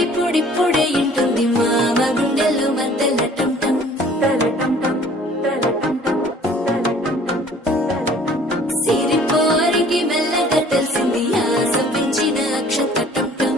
ఇప్పుడిప్పుడే ఇంటుంది మామ గుండెల్లో మధ్యల టం టం సిరిపోరికి మెల్లగా తెలిసింది ఆశ పెంచిన అక్షత టం టం